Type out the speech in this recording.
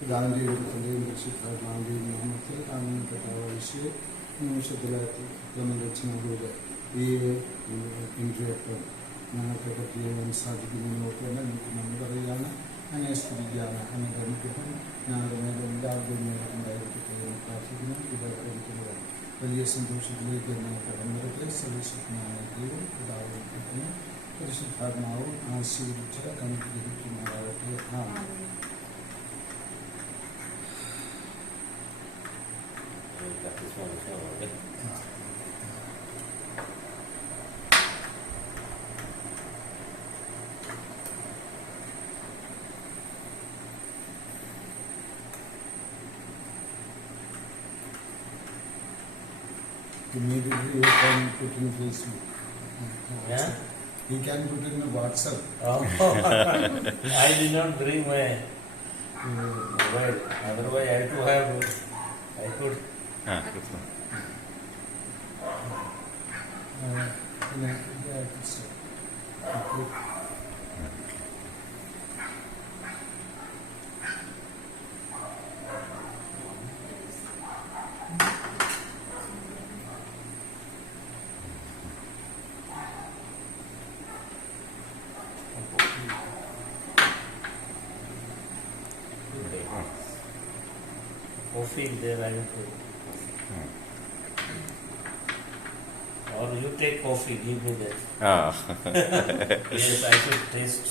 പിതാവിൻ്റെയും പുത്രൻ്റെയും പരിശുദ്ധാത്മാവിൻ്റെയും നാമത്തിൽ കാണപ്പെട്ട ആവശ്യ നിമിഷത്തിലെ ലക്ഷ്യങ്ങളിലൂടെ ഈ ഇൻട്രിയപ്പം ഞങ്ങൾക്കൊക്കെ ചെയ്യാൻ സാധിക്കുന്നതിനോട്ട് തന്നെ നമുക്ക് നന്ദി പറയുകയാണ്. അങ്ങനെ സ്തുതിക്കുകയാണ്. അങ്ങനെ അനുഗ്രഹം ഞങ്ങളുടെ മേലെ എല്ലാവരുടെയും മേലെ ഉണ്ടായിരിക്കട്ടെ എന്ന് പ്രാർത്ഥിക്കുന്നു. ഇത് ഒരിക്കലും വലിയ സന്തോഷത്തിലേക്ക് ഞങ്ങൾ കടന്നിടത്തെ സർവശക്തനായ ദൈവം പിതാവും പുത്രനും പരിശുദ്ധാത്മാവും ആശീർവദിച്ച് അനുഗ്രഹിക്കുമാറാകട്ടെ. ആമേൻ. Immediately you can put in Facebook. Yeah? You can put in WhatsApp. Oh, I did not bring my mobile. Otherwise, I could have. I could. Coffee there, I will put. Or you take coffee, give me that. Ah. Yes, I should taste.